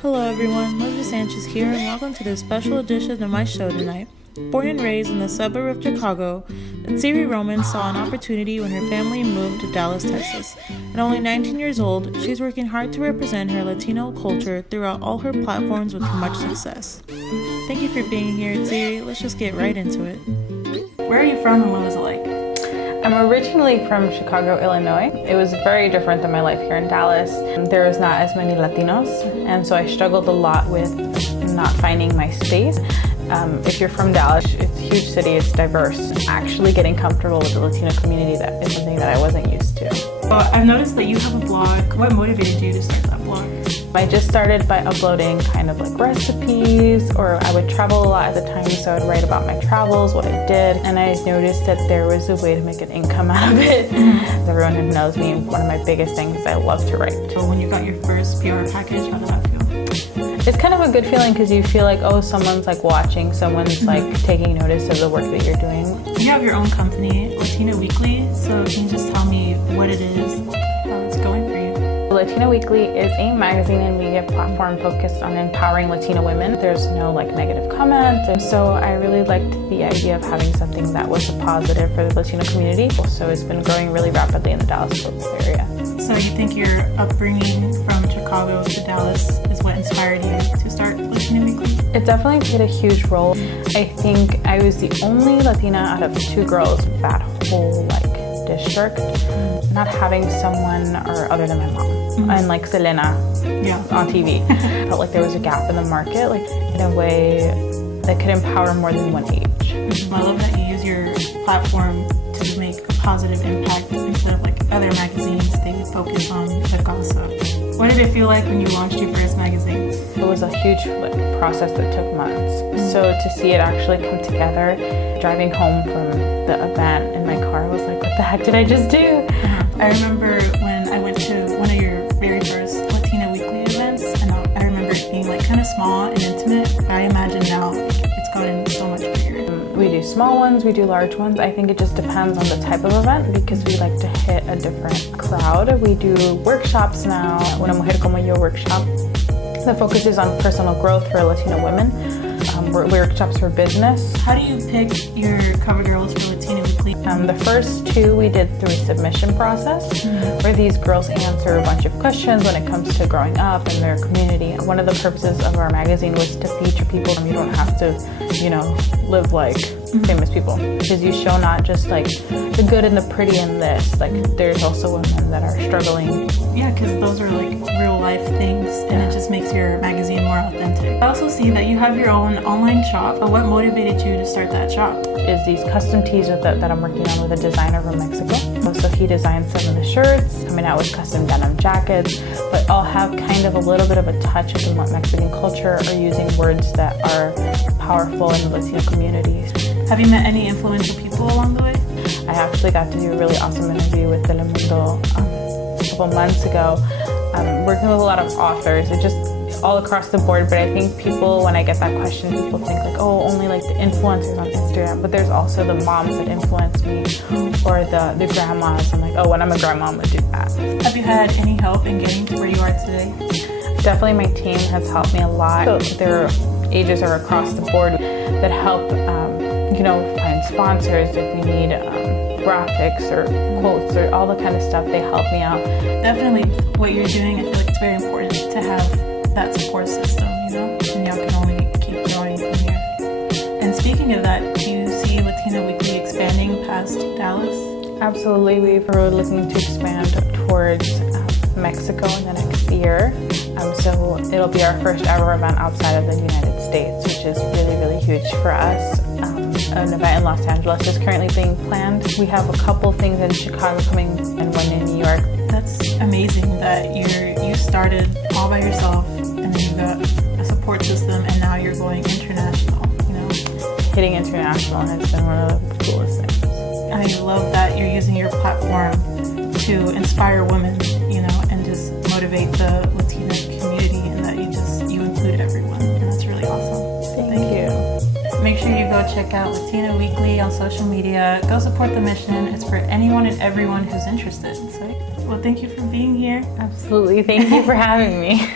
Hello everyone, Elizabeth Sanchez here and welcome to this special edition of my show tonight. Born and raised in the suburb of Chicago, Ahtziri Roman saw an opportunity when her family moved to Dallas, Texas. At only 19 years old, she's working hard to represent her Latino culture throughout all her platforms with much success. Thank you for being here, Ahtziri. Let's just get right into it. Where are you from and what was it like? I'm originally from Chicago, Illinois. It was very different than my life here in Dallas. There was not as many Latinos, and so I struggled a lot with not finding my space. If you're from Dallas, it's a huge city, it's diverse. Actually getting comfortable with the Latino community, that is something that I wasn't used to. Well, I've noticed that you have a blog. What motivated you to start that blog? I just started by uploading kind of like recipes, or I would travel a lot at the time, so I would write about my travels, what I did, and I noticed that there was a way to make an income out of it. Everyone who knows me, one of my biggest things is I love to write. So when you got your first PR package, how did that feel? It's kind of a good feeling because you feel like, oh, someone's like watching, someone's like taking notice of the work that you're doing. You have your own company, Latina Weekly, so can you just tell me what it is, how it's going for you? Latina Weekly is a magazine and media platform focused on empowering Latina women. There's no like negative comments, and so I really liked the idea of having something that was a positive for the Latino community. So it's been growing really rapidly in the Dallas-Fort Worth area. So you think your upbringing from Chicago to Dallas is what inspired you to start Latina Weekly? It definitely played a huge role. I think I was the only Latina out of two girls in that whole district, not having someone or other than my mom and like Selena on TV. I felt like there was a gap in the market, like in a way that could empower more than one age. I love that you use your platform to make a positive impact instead of like other magazines. They focus on the gossip. What did it feel like when you launched your first magazine? It was a huge process that took months. So to see it actually come together, driving home from the event in my car, I was like, what the heck did I just do? I remember when I went to one of your very first Latina Weekly events, and I remember it being like kind of small and intimate. I imagine now it's gotten so much bigger. We do small ones, we do large ones. I think it just depends on the type of event because we like to hit a different crowd. We do workshops now, Una Mujer Como Yo workshop. The focus is on personal growth for Latino women. Workshops for business. How do you pick your cover girls for Latina Weekly? The first two we did through a submission process where these girls answer a bunch of questions when it comes to growing up in their community. One of the purposes of our magazine was to feature people. You don't have to, live like famous people, because you show not just like the good and the pretty in this, like there's also women that are struggling. Yeah, because those are like real life things, and it just makes your magazine more authentic. I also see that you have your own online shop. What motivated you to start that shop? Is these custom tees that I'm working on with a designer from Mexico. So he designed some of the shirts, coming out with custom denim jackets, but I'll have kind of a little bit of a touch of the Mexican culture, or using words that are powerful in the Latino communities. Have you met any influential people along the way? I actually got to do a really awesome interview with Telemundo a couple months ago. Working with a lot of authors, it just all across the board, but I think people, when I get that question, people think like, oh, only like the influencers on Instagram, but there's also the moms that influence me, or the grandmas. I'm like, oh, when I'm a grandma, I'm gonna do that. Have you had any help in getting to where you are today? Definitely my team has helped me a lot. So their ages are across the board that help, find sponsors if we need graphics or quotes or all the kind of stuff. They help me out. Definitely what you're doing, I feel like it's very important to have that support system, and y'all can only keep growing from here. And speaking of that, do you see Latina Weekly expanding past Dallas? Absolutely. We're looking to expand towards Mexico in the next year. So it'll be our first ever event outside of the United States, which is really, really huge for us. An event in Los Angeles is currently being planned. We have a couple things in Chicago coming and one in New York. That's amazing that you started all by yourself, and then you got a support system, and now you're going international, Hitting international has been one of the coolest things. I love that you're using your platform to inspire women, and just motivate the Latina community, and that you include everyone, and that's really awesome. Thank you. Make sure you go check out Latina Weekly on social media. Go support the mission. It's for anyone and everyone who's interested. So, well, thank you for being here. Absolutely. Thank you for having me.